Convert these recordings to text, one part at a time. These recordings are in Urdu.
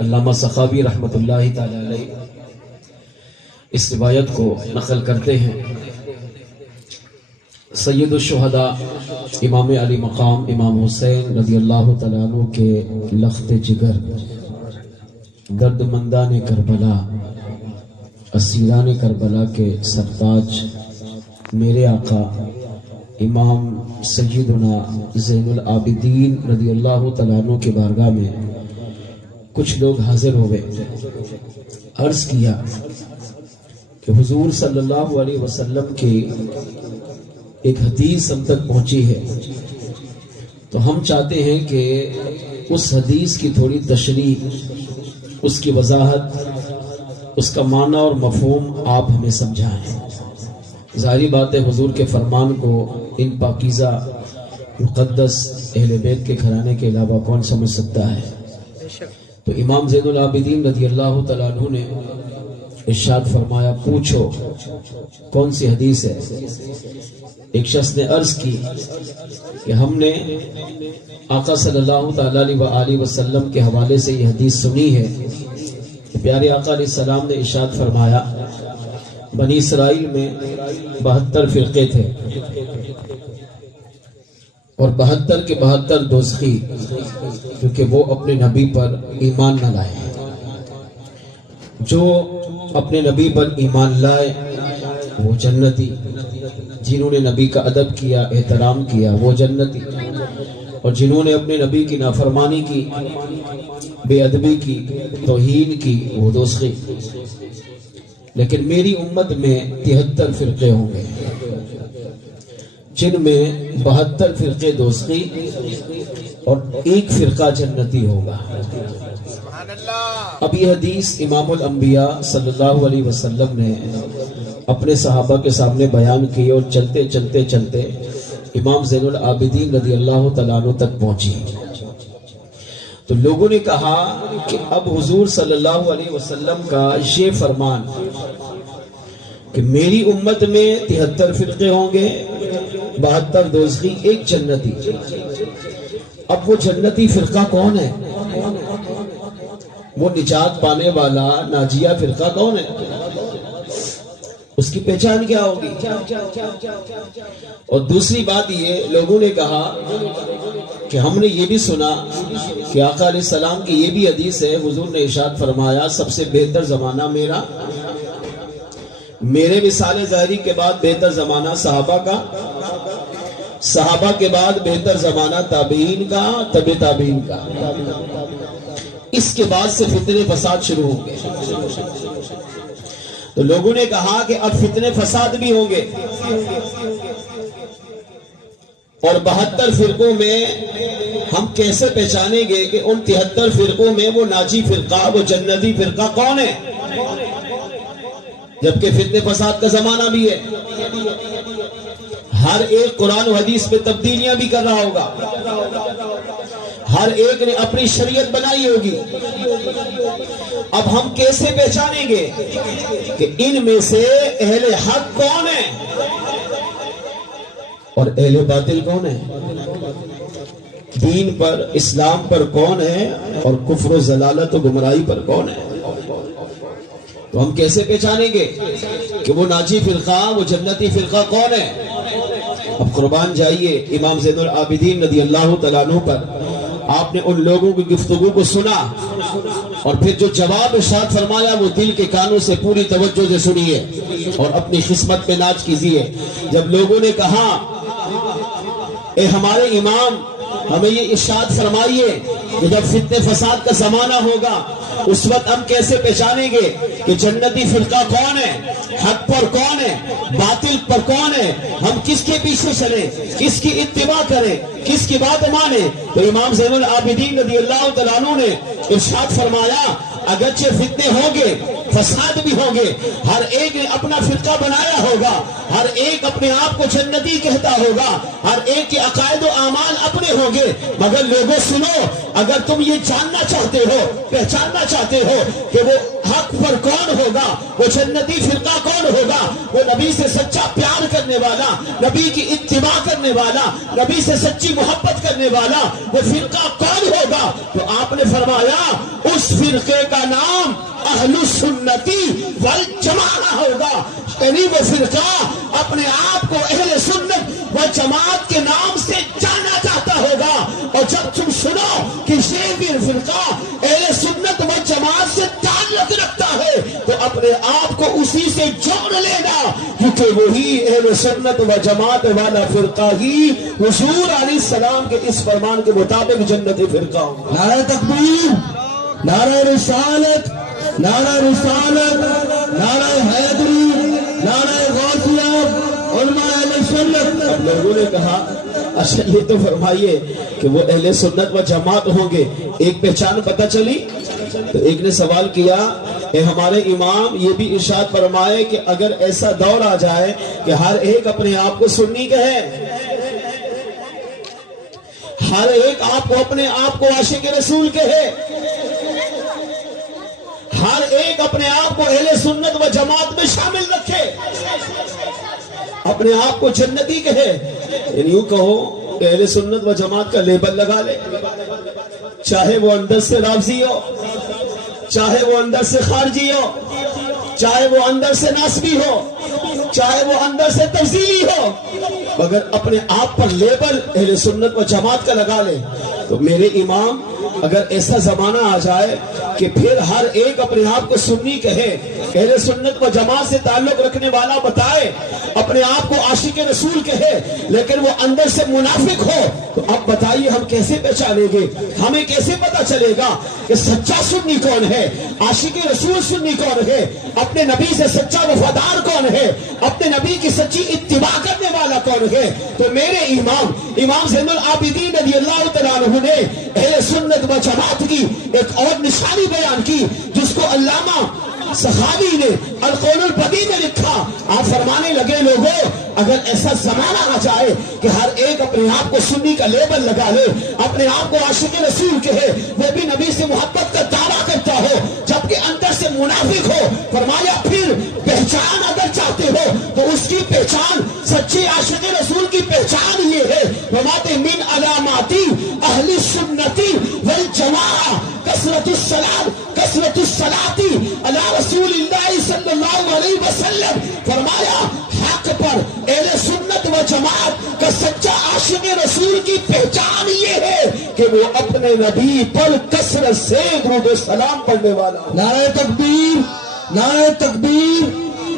علامہ سخاوی رحمۃ اللہ تعالی علیہ اس روایت کو نقل کرتے ہیں۔ سید الشہداء امام علی مقام امام حسین رضی اللہ تعالیٰ عنہ کے لخت جگر، درد مندان کربلا، اسیران کربلا کے سرتاج میرے آقا امام سیدنا زین العابدین رضی اللہ تعالیٰ عنہ کے بارگاہ میں کچھ لوگ حاضر ہوئے۔ عرض کیا کہ حضور صلی اللہ علیہ وسلم کی ایک حدیث ہم تک پہنچی ہے، تو ہم چاہتے ہیں کہ اس حدیث کی تھوڑی تشریح، اس کی وضاحت، اس کا معنی اور مفہوم آپ ہمیں سمجھائیں۔ ظاہری بات ہے حضور کے فرمان کو ان پاکیزہ مقدس اہل بیت کے گھرانے کے علاوہ کون سمجھ سکتا ہے؟ تو امام زین العابدین رضی اللہ تعالیٰ عنہ نے ارشاد فرمایا، پوچھو کون سی حدیث ہے؟ ایک شخص نے عرض کی کہ ہم نے آقا صلی اللہ تعالیٰ علیہ وسلم کے حوالے سے یہ حدیث سنی ہے۔ پیارے آقا علیہ السلام نے ارشاد فرمایا، بنی اسرائیل میں 72 فرقے تھے اور 72 کے 72 دوزخی، کیونکہ وہ اپنے نبی پر ایمان نہ لائے۔ جو اپنے نبی پر ایمان لائے وہ جنتی، جنہوں نے نبی کا ادب کیا، احترام کیا، وہ جنتی، اور جنہوں نے اپنے نبی کی نافرمانی کی، بے ادبی کی، توہین کی، وہ دوزخی۔ لیکن میری امت میں 73 فرقے ہوں گے، جن میں 72 فرقے دوزخی اور ایک فرقہ جنتی ہوگا۔ اب یہ حدیث امام الانبیاء صلی اللہ علیہ وسلم نے اپنے صحابہ کے سامنے بیان کی اور چلتے چلتے چلتے امام زین العابدین رضی اللہ تعالیٰ عنہ تک پہنچی۔ تو لوگوں نے کہا کہ اب حضور صلی اللہ علیہ وسلم کا یہ فرمان کہ میری امت میں 73 فرقے ہوں گے، 72 دوزخی، ایک جنتی، اب وہ جنتی فرقہ کون ہے؟ وہ نجات پانے والا ناجیہ فرقہ کون ہے؟ اس کی پہچان کیا ہوگی؟ اور دوسری بات یہ، لوگوں نے کہا کہ ہم نے یہ بھی سنا کہ آقا علیہ السلام کی یہ بھی حدیث ہے، حضور نے ارشاد فرمایا سب سے بہتر زمانہ میرے مثال ظاہری کے بعد بہتر زمانہ صحابہ کا، صحابہ کے بعد بہتر زمانہ تابعین کا، تبع تابعین کا، اس کے بعد سے فتنے فساد شروع ہوں گے۔ تو لوگوں نے کہا کہ اب فتنے فساد بھی ہوں گے، اور 72 فرقوں میں ہم کیسے پہچانیں گے کہ ان 73 فرقوں میں وہ ناجی فرقہ، وہ جنتی فرقہ کون ہے، جبکہ فتنے فساد کا زمانہ بھی ہے؟ ہر ایک قرآن و حدیث میں تبدیلیاں بھی کر رہا ہوگا، ہر ایک نے اپنی شریعت بنائی ہوگی۔ اب ہم کیسے پہچانیں گے کہ ان میں سے اہل حق کون ہے اور اہل باطل کون ہے؟ دین پر، اسلام پر کون ہے اور کفر و ضلالت و گمراہی پر کون ہے؟ تو ہم کیسے پہچانیں گے کہ وہ ناجی فرقہ، وہ جنتی فرقہ کون ہے؟ اب قربان جائیے امام زین العابدین رضی اللہ تعالیٰ عنہ پر آپ نے ان لوگوں کی گفتگو کو سنا، اور پھر جو جواب ارشاد فرمایا وہ دل کے کانوں سے پوری توجہ سے سنیے اور اپنی قسمت پہ ناز کیجیے۔ جب لوگوں نے کہا اے ہمارے امام ہمیں یہ ارشاد فرمائیے کہ جب فتنے فساد کا زمانہ ہوگا اس وقت ہم کیسے پہچانیں گے کہ جنتی فرقہ کون ہے، حق پر کون ہے، باطل پر کون ہے، ہم کس کے پیچھے چلیں، کس کی اتباع کریں، کس کی بات مانیں؟ تو امام زین العابدین رضی اللہ تعالیٰ عنہ نے ارشاد فرمایا، اگرچہ فتنے ہوں گے، فساد بھی ہوں گے، ہر ایک نے اپنا فرقہ بنایا ہوگا، ہر ایک اپنے آپ کو جنتی کہتا ہوگا، ہر ایک کے عقائد و اعمال اپنے ہوں گے، مگر لوگوں سنو، اگر تم یہ جاننا چاہتے ہو، پہچاننا چاہتے ہو کہ وہ حق پر کون ہوگا، وہ جنتی فرقہ کون ہوگا وہ نبی سے سچا پیار کرنے والا، نبی کی اتباع کرنے والا، نبی سے سچی محبت کرنے والا وہ فرقہ کون ہوگا؟ تو آپ نے فرمایا اس فرقے کا نام اہل سنتی والجماعہ ہوگا، یعنی وہ فرقہ اپنے آپ کو اہل سنت و جماعت کے نام سے جانا جاتا ہوگا۔ اور جب تم سنو کہ یہ بھی فرقہ اہل سنت و جماعت سے تعلق رکھتا ہے تو اپنے آپ کو اسی سے جوڑ لینا، کیونکہ وہی اہل سنت و جماعت والا فرقہ ہی حضور علیہ السلام کے اس فرمان کے مطابق جنتی فرقہ ہوگا۔ نعرہ تکبیر، نعرہ رسالت، نعرہ رسالت، نعرہ حیدری، نعرہ غوثیہ، علماء اہل سنت۔ اب لوگوں نے کہا اچھا یہ تو فرمائیے کہ وہ اہل سنت و جماعت ہوں گے، ایک پہچان پتہ چلی؟ تو ایک نے سوال کیا کہ ہمارے امام یہ بھی ارشاد فرمائے کہ اگر ایسا دور آ جائے کہ ہر ایک اپنے آپ کو سنی کہے، ہر ایک آپ کو اپنے آپ کو عاشق رسول کہے، ہر ایک اپنے آپ کو اہل سنت و جماعت میں شامل رکھے، اپنے آپ کو جنتی کہے، یعنی یوں کہو کہ اہل سنت و جماعت کا لیبل لگا لے، چاہے وہ اندر سے رافضی ہو، چاہے وہ اندر سے خارجی ہو، چاہے وہ اندر سے ناسبی ہو، چاہے وہ اندر سے تفضیلی ہو، مگر اپنے آپ پر لیبل اہل سنت و جماعت کا لگا لے۔ تو میرے امام اگر ایسا زمانہ آ جائے کہ پھر ہر ایک اپنے آپ کو سنی کہے، اہل سنت و جماعت سے تعلق رکھنے والا بتائے، اپنے آپ کو عاشق رسول کہے، لیکن وہ اندر سے منافق ہو، تو اب بتائیے ہم کیسے پہچانیں گے؟ ہمیں کیسے پتا چلے گا کہ سچا سنی کون ہے، عاشق رسول سنی کون ہے، اپنے نبی سے سچا وفادار کون ہے، اپنے نبی کی سچی اتباع کرنے والا کون ہے؟ تو میرے امام زین العابدین رضی اللہ تعالیٰ عنہ نے اہل سنت و جماعت کی ایک اور نشانی بیان کی، جس کو علامہ سخاوی نے القول البدیع میں لکھا۔ آپ فرمانے لگے لوگوں اگر ایسا زمانہ آ جائے کہ ہر ایک اپنے آپ کو سنی کا لیبل لگا لے، اپنے آپ کو عاشق رسول کہے، وہ بھی نبی سے محبت کا دعویٰ کرتا ہو جبکہ اندر سے منافق ہو، فرمایا پھر پہچان اگر چاہتے ہو تو اس کی پہچان سچے عاشق رسول کی پہچان یہ ہے، فرماتے من علاماتی اہل سنتی والجماعہ کثرت الصلاۃ کثرت الصلاۃ علی رسول اللہ صلی اللہ علیہ وسلم۔ فرمایا حق پر اہل سنت و جماعت کا سچا عاشق رسول کی پہچان یہ ہے کہ وہ اپنے نبی پر کثرت سے درود و سلام پڑھنے والا۔ نعرہ تکبیر، نعرہ تکبیر،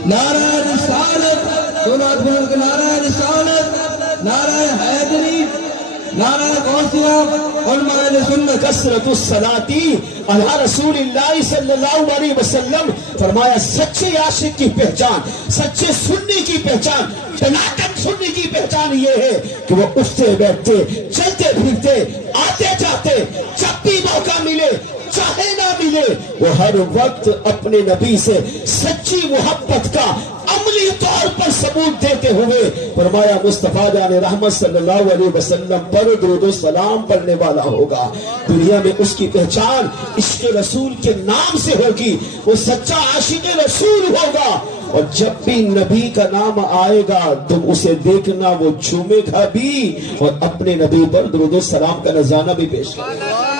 نعرہ رسالت، دونوں ہاتھ بلند کر، نعرہ رسالت، نعرہ حیدری، نعرہ غوثیہ، علماء اہل سنت۔ کثرت الصلاۃ علی رسول اللہ صلی اللہ علیہ وسلم، فرمایا سچے عاشق کی پہچان، سچے سنی کی پہچان، ٹناٹن سنی کی پہچان یہ ہے کہ وہ اٹھتے بیٹھتے چلتے پھرتے آتے جاتے جب بھی موقع ملے چاہے نہ ملے وہ ہر وقت اپنے نبی سے سچی محبت کا عملی طور پر ثبوت دیتے ہوئے فرمایا مصطفیٰ جان رحمت صلی اللہ علیہ وسلم پر درود و سلام پڑھنے والا ہوگا۔ دنیا میں اس کی پہچان عشق رسول کے نام سے ہوگی، وہ سچا عاشق رسول ہوگا، اور جب بھی نبی کا نام آئے گا تم اسے دیکھنا وہ جھومے گا بھی اور اپنے نبی پر درود و سلام کا نذرانہ بھی پیش کرے گا۔